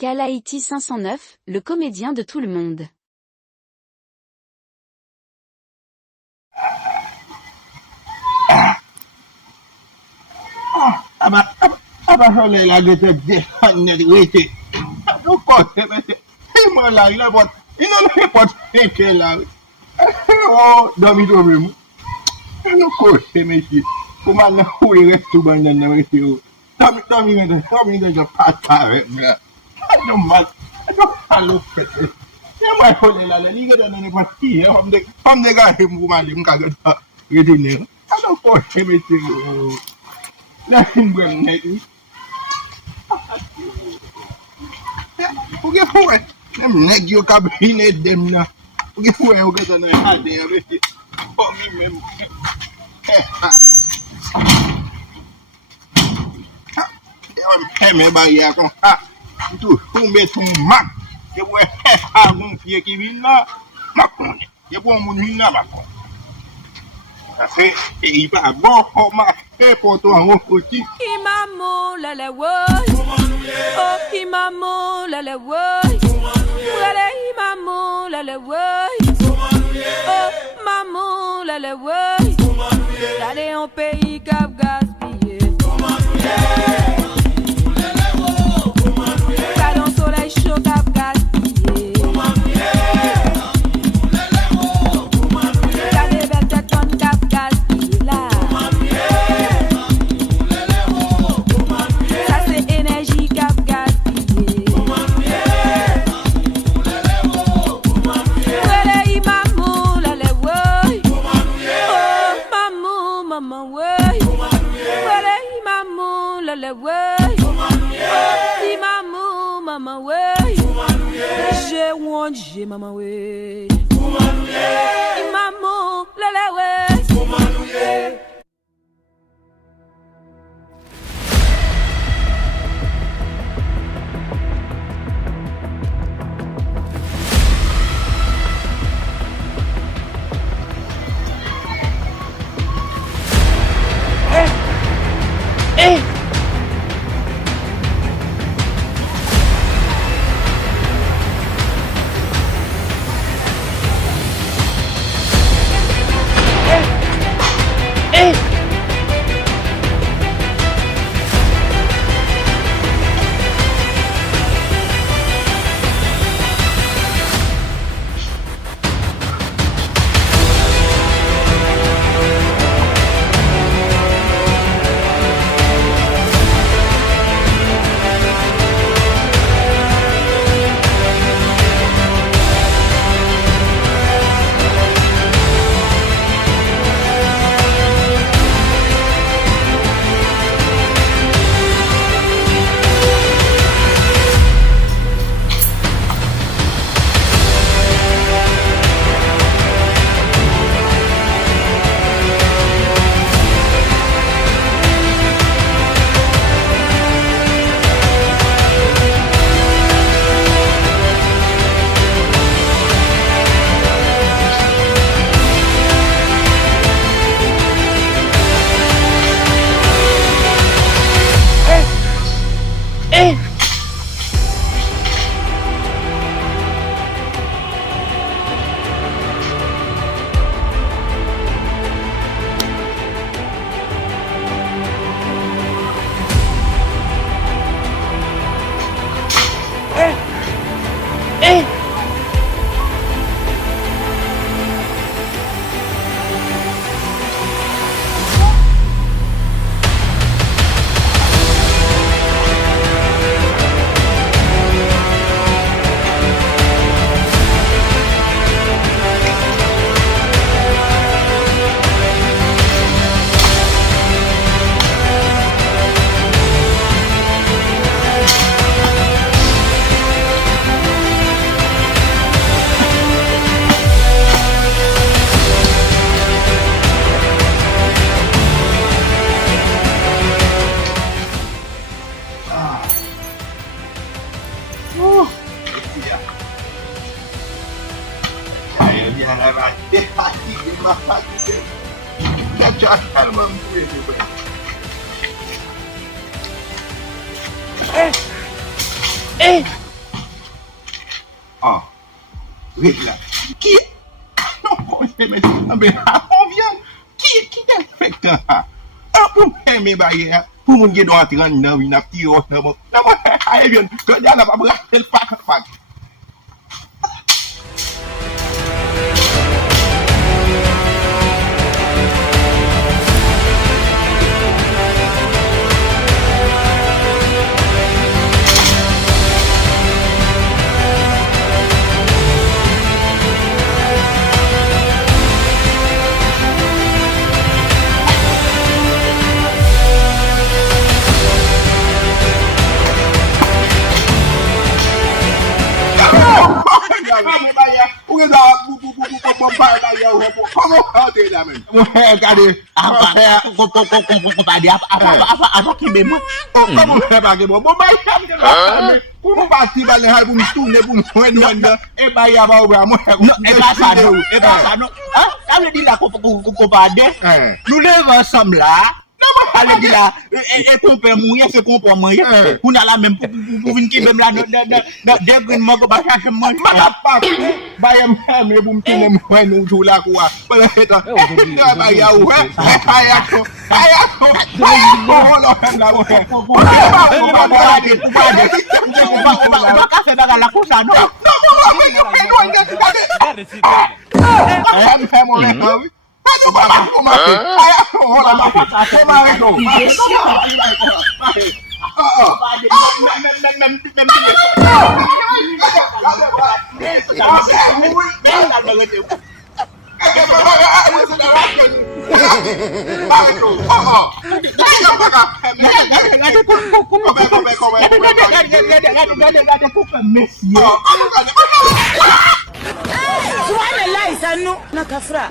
Kalaïti 509, le comédien de tout le monde. Abahole la gete de rete. No kote mete. Mo la ina pot. Ino le pot ke la. O domi do memu. No kote mete. Kuma na huwe restu banda na mete o. Domi de pata bla. I don't follow pete. Ya ma hole la le liga da ne pati. From the guy him kuma lim ka gata. Rete ne. I don't kote mete o. Na himgwen ne. Porque foi, nem que o cabine dem na, porque foi o que tá na cadeia, por mim mesmo. Eu me baia com tu me tu mak, eu vou um fio que vim na, macone, eu vou muito na macone. Assim, e vai bom, mas é por tu um pouquinho. Imamo lele woy, oh imamo lele woy, wele imamo lele woy, oh maman lele woy, d'aller en pays cap gaspillé. Pas dans soleil chaud cap gaspillé. T'as des belles têtes bonnes cap gaspillé là. Ça c'est énergie cap gaspillé. Wele imamo lele woy, oh maman maman woy, wele imamo lele woy, oh imamo maman woy, j'ai want j'ai maman woy, imamo lele woy. Ah, oui, là. Qui non, mais on vient. Qui t'a fait ça? Pour mes barrières, pour mon guide entrer dans une petite roche, non, allez, viens, que Dieu n'a pas brassé le pack. Allez dire là, et compère mouillé, c'est compère mouillé. On a la même pour venir qui même là, de mango pas chercher moi. Pas bayam mais vous me tenez moi nous tout là quoi. Subhanallah, ça nous, nakafra.